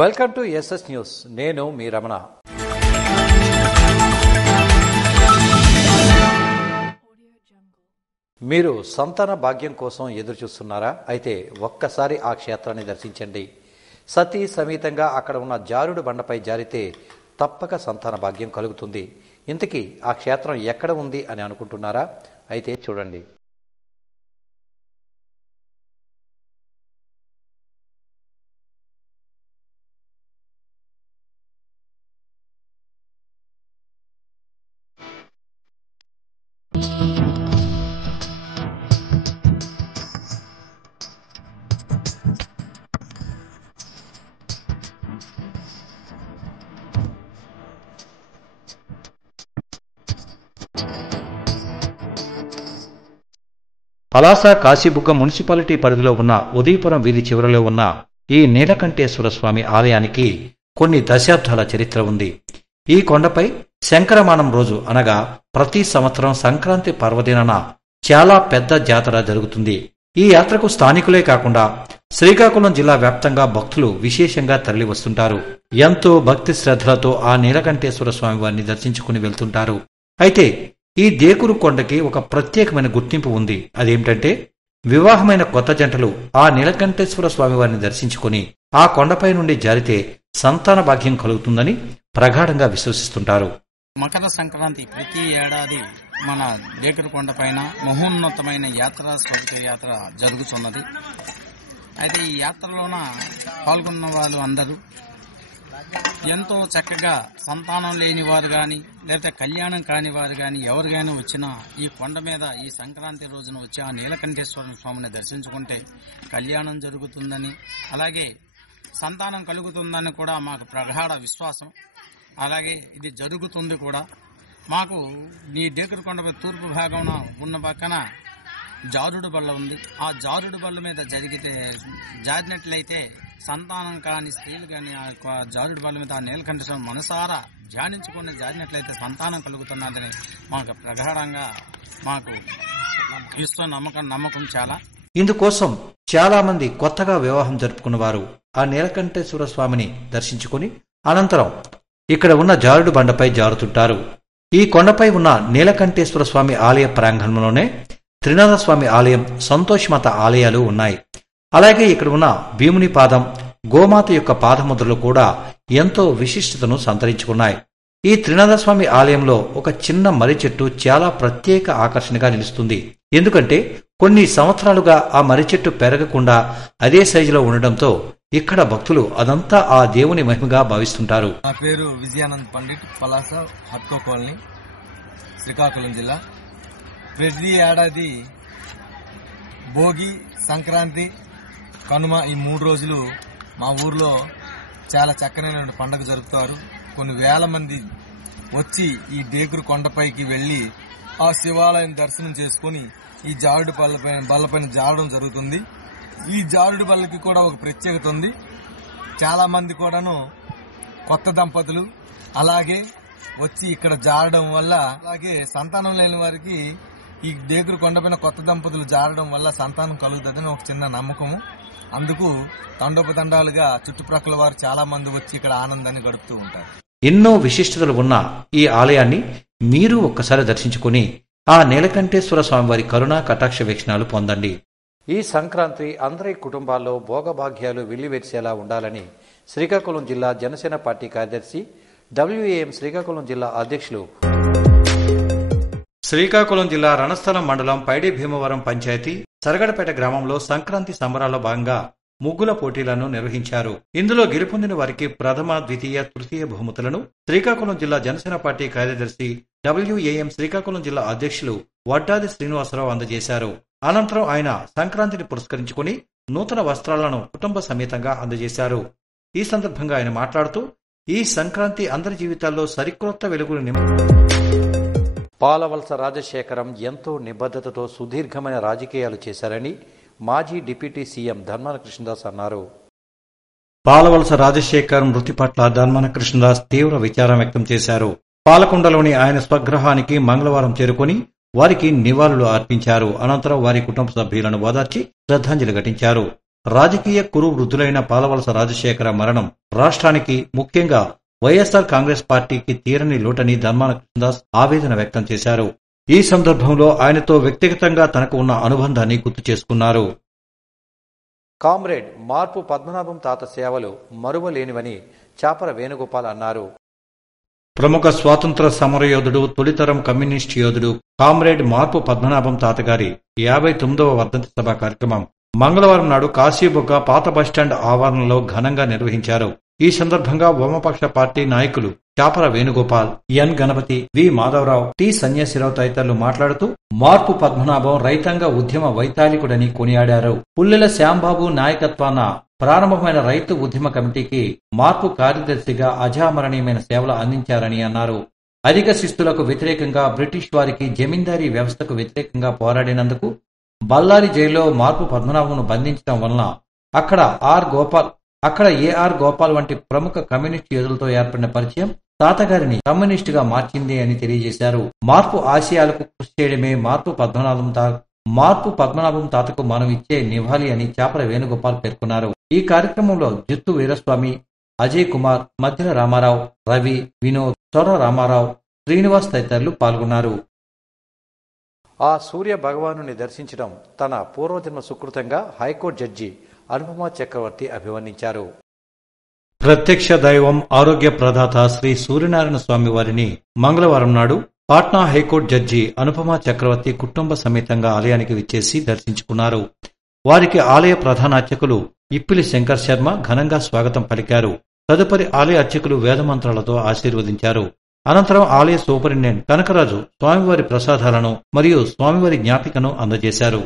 Welcome to SS news. నేను మీ రమణ. మీరు సంతాన భాగ్యం కోసం ఎదురు చూస్తున్నారా? అయితే ఒక్కసారి ఆ క్షేత్రాన్ని దర్శించండి. సతీ సమేతంగా అక్కడ ఉన్న జారుడు బండపై జారితే తప్పక సంతాన భాగ్యం కలుగుతుంది. ఇంతకీ ఆ క్షేత్రం ఎక్కడ ఉంది అని అనుకుంటున్నారా? అయితే చూడండి. పలాస కాశీబుగ్గ మున్సిపాలిటీ పరిధిలో ఉన్న ఉదయపురం వీధి చివరలో ఉన్న ఈ నీలకంఠేశ్వర స్వామి ఆలయానికి కొన్ని దశాబ్దాల చరిత్ర ఉంది. ఈ కొండపై శంకరమానం రోజు అనగా ప్రతి సంవత్సరం సంక్రాంతి పర్వదినాన చాలా పెద్ద జాతర జరుగుతుంది. ఈ యాత్రకు స్థానికులే కాకుండా శ్రీకాకుళం జిల్లా వ్యాప్తంగా భక్తులు విశేషంగా తరలి వస్తుంటారు. ఎంతో భక్తి శ్రద్ధలతో ఆ నీలకంఠేశ్వర స్వామి వారిని దర్శించుకుని వెళ్తుంటారు. అయితే ఈ దేకురు కొండకి ఒక ప్రత్యేకమైన గుర్తింపు ఉంది. అదేమిటంటే వివాహమైన కొత్త జంటలు ఆ నీలకంఠేశ్వర స్వామి వారిని దర్శించుకుని ఆ కొండపై నుండి జారితే సంతాన భాగ్యం కలుగుతుందని ప్రగాఢంగా విశ్వసిస్తుంటారు. మకర సంక్రాంతి ప్రతి ఏడాది మన దేకురు కొండపైన మహోన్నతమైన యాత్ర స్వర్గ యాత్ర జరుగుతున్నది. అయితే ఈ యాత్రలోన పాల్గొన్న వాళ్ళు అందరూ ఎంతో చక్కగా సంతానం లేని వారు గాని లేదా కళ్యాణం కాని వారు గాని ఎవరు గాని వచ్చినా ఈ కొండ మీద ఈ సంక్రాంతి రోజున వచ్చి ఆ నీలకంఠేశ్వర స్వామిని దర్శించుకుంటే కళ్యాణం జరుగుతుందని, అలాగే సంతానం కలుగుతుందని కూడా మాకు ప్రగాఢ విశ్వాసం. అలాగే ఇది జరుగుతుంది కూడా. మాకు ఈ దేకురు కొండపై తూర్పు భాగంలో ఉన్న పక్కన జారుడు బల్ల ఉంది. ఆ జారుడు బల్ల మీద జారినట్లయితే సంతానం కాని స్త్రీలు కానీ ఆ జారుడు బల్ల మీద ఆ నీలకంఠేశ్వర మనసారా ధ్యానించుకుని జారినట్లయితే సంతానం కలుగుతున్నదని మాకు ప్రగాఢంగా మాకు నమ్మకం చాలా. ఇందుకోసం చాలా మంది కొత్తగా వివాహం జరుపుకున్న వారు ఆ నీలకంఠేశ్వర స్వామిని దర్శించుకుని అనంతరం ఇక్కడ ఉన్న జారుడు బండపై జారుతుంటారు. ఈ కొండపై ఉన్న నీలకంఠేశ్వర స్వామి ఆలయ ప్రాంగణంలోనే త్రినాథ స్వామి ఆలయం, సంతోషమాత ఆలయాలు ఉన్నాయి. అలాగే ఇక్కడ ఉన్న భీముని పాదం, గోమాత యొక్క పాదముద్రలు కూడా ఎంతో విశిష్టతను సంతరించుకున్నాయి. ఈ త్రినాథస్వామి ఆలయంలో ఒక చిన్న మర్రి చెట్టు చాలా ప్రత్యేక ఆకర్షణగా నిలుస్తుంది. ఎందుకంటే కొన్ని సంవత్సరాలుగా ఆ మర్రి చెట్టు పెరగకుండా అదే సైజులో ఉండడంతో ఇక్కడ భక్తులు అదంతా ఆ దేవుని మహిమగా భావిస్తుంటారు. నా పేరు విజయానంద్ పండిట్, పలాస హట్కో కాలనీ, శ్రీకాకుళం జిల్లా. ప్రతి ఏడాది భోగి, సంక్రాంతి, కనుమ ఈ 3 రోజులు మా ఊర్లో చాలా చక్కనైన పండుగ జరుపుతారు. కొన్ని వేల మంది వచ్చి ఈ దేకురు కొండపైకి వెళ్లి ఆ శివాలయం దర్శనం చేసుకుని ఈ జారుడు బల్లపైన జారడం జరుగుతుంది. ఈ జారుడు బల్లకి కూడా ఒక ప్రత్యేకత ఉంది. చాలా మంది కూడాను కొత్త దంపతులు అలాగే వచ్చి ఇక్కడ జారడం వల్ల, అలాగే సంతానం లేని వారికి ఈ దేకురు కొండపైన కొత్త దంపతులు జారడం వల్ల సంతానం కలుగుతుందని ఒక చిన్న నమ్మకము. అందుకు తండోపతండాలుగా చుట్టుప్రక్కల వారు చాలా మంది వచ్చి ఇక్కడ ఆనందాన్ని గడుపుతూ ఉంటారు. ఎన్నో విశిష్టతలు ఉన్న ఈ ఆలయాన్ని మీరు ఒక్కసారి దర్శించుకుని ఆ నీలకంఠేశ్వర స్వామివారి కరుణా కటాక్ష వీక్షణాలు పొందండి. ఈ సంక్రాంతి అందరి కుటుంబాల్లో భోగభాగ్యాలు వెల్లివెరిసేలా ఉండాలని శ్రీకాకుళం జిల్లా జనసేన పార్టీ కార్యదర్శి, WAM శ్రీకాకుళం జిల్లా అధ్యక్షులు, శ్రీకాకుళం జిల్లా రణస్థలం మండలం పైడి భీమవరం పంచాయతీ సరగడపేట గ్రామంలో సంక్రాంతి సంబరాల్లో భాగంగా ముగ్గుల పోటీలను నిర్వహించారు. ఇందులో గెలుపొందిన వారికి ప్రథమ, ద్వితీయ, తృతీయ బహుమతులను శ్రీకాకుళం జిల్లా జనసేన పార్టీ కార్యదర్శి, WAM శ్రీకాకుళం జిల్లా అధ్యక్షులు వడ్డాది శ్రీనివాసరావు అందజేశారు. అనంతరం ఆయన సంక్రాంతిని పురస్కరించుకుని నూతన వస్త్రాలను కుటుంబ సమేతంగా అందజేశారు. ఈ సందర్భంగా ఆయన మాట్లాడుతూ ఈ సంక్రాంతి అందరి జీవితాల్లో సరికొత్త వెలుగులు పాలవలస రాజశేఖరం ఎంతో నిబద్ధతతో సుదీర్ఘమైన రాజకీయాలు చేశారని మాజీ డిప్యూటీ సీఎం ధర్మాన కృష్ణదాస్ అన్నారు. పాలవలస రాజశేఖర్ మృతి పట్ల ధర్మాన కృష్ణదాస్ తీవ్ర విచారం వ్యక్తం చేశారు. పాలకొండలోని ఆయన స్వగృహానికి మంగళవారం చేరుకుని వారికి నివాళులు అర్పించారు. అనంతరం వారి కుటుంబ సభ్యులను ఓదార్చి శ్రద్ధాంజలి ఘటించారు. రాజకీయ కురు వృద్ధులైన పాలవలస రాజశేఖర మరణం రాష్ట్రానికి, ముఖ్యంగా వైఎస్సార్ కాంగ్రెస్ పార్టీకి తీరని లోటని ధర్మాన కృష్ణదాస్ ఆవేదన వ్యక్తం చేశారు. ఈ సందర్భంలో ఆయనతో వ్యక్తిగతంగా తనకు ఉన్న అనుబంధాన్ని గుర్తు చేసుకున్నారు. కామ్రేడ్ మార్పు పద్మనాభం తాత సేవలు మరువలేనివని చాపర వేణుగోపాల్ అన్నారు. ప్రముఖ స్వాతంత్ర సమరయోధుడు, తొలితరం కమ్యూనిస్టు యోధుడు కామ్రేడ్ మార్పు పద్మనాభం తాతగారి 59వ వర్ధంతి సభ కార్యక్రమం మంగళవారం నాడు కాశీబుగ్గ పాత బస్టాండ్ ఆవరణలో ఘనంగా నిర్వహించారు. ఈ సందర్భంగా వామపక్ష పార్టీ నాయకులు చాపర వేణుగోపాల్, ఎన్ గణపతి, వి మాధవరావు, టి సన్యాసిరావు తదితరులు మాట్లాడుతూ మార్పు పద్మనాభం రైతాంగ ఉద్యమ వైతాళికుడని కొనియాడారు. పుల్లెల శ్యాంబాబు నాయకత్వాన ప్రారంభమైన రైతు ఉద్యమ కమిటీకి మార్పు కార్యదర్శిగా అజామరణీయమైన సేవలు అందించారని అన్నారు. అధిక శిస్తులకు వ్యతిరేకంగా బ్రిటిష్ వారికి జమీందారీ వ్యవస్థకు వ్యతిరేకంగా పోరాడినందుకు బళ్ళారి జైల్లో మార్పు పద్మనాభంను బంధించడం వలన అక్కడ ఏఆర్ గోపాల్ వంటి ప్రముఖ కమ్యూనిస్టు యోధులతో ఏర్పడిన పరిచయం తాతగారిని కమ్యూనిస్టుగా మార్చింది అని తెలియజేశారు. మార్పు ఆశయాలకు కృషి చేయడమే మార్పు పద్మనాభం తాతకు మనం ఇచ్చే నివాళి అని చాపర వేణుగోపాల్ పేర్కొన్నారు. ఈ కార్యక్రమంలో జుత్తు వీరస్వామి, అజయ్ కుమార్, మధ్యల రామారావు, రవి, వినోద్, సొర రామారావు, శ్రీనివాస్ తదితరులు పాల్గొన్నారు. ఆ సూర్య భగవానుని దర్శించడం తన పూర్వజన్మ సుకృతంగా హైకోర్టు జడ్జి అనుపమ చక్రవర్తి అభివర్ణించారు. ప్రత్యక్ష దైవం, ఆరోగ్య ప్రదాత శ్రీ సూర్యనారాయణ స్వామి వారిని మంగళవారం నాడు పాట్నా హైకోర్టు జడ్జి అనుపమ చక్రవర్తి కుటుంబ సమేతంగా ఆలయానికి విచ్చేసి దర్శించుకున్నారు. వారికి ఆలయ ప్రధాన అర్చకులు ఇప్పిలి శంకర్ శర్మ ఘనంగా స్వాగతం పలికారు. తదుపరి ఆలయ అర్చకులు వేదమంత్రాలతో ఆశీర్వదించారు. అనంతరం ఆలయ సూపరింటెండెంట్ కనకరాజు స్వామివారి ప్రసాదాలను మరియు స్వామివారి జ్ఞాపికను అందజేశారు.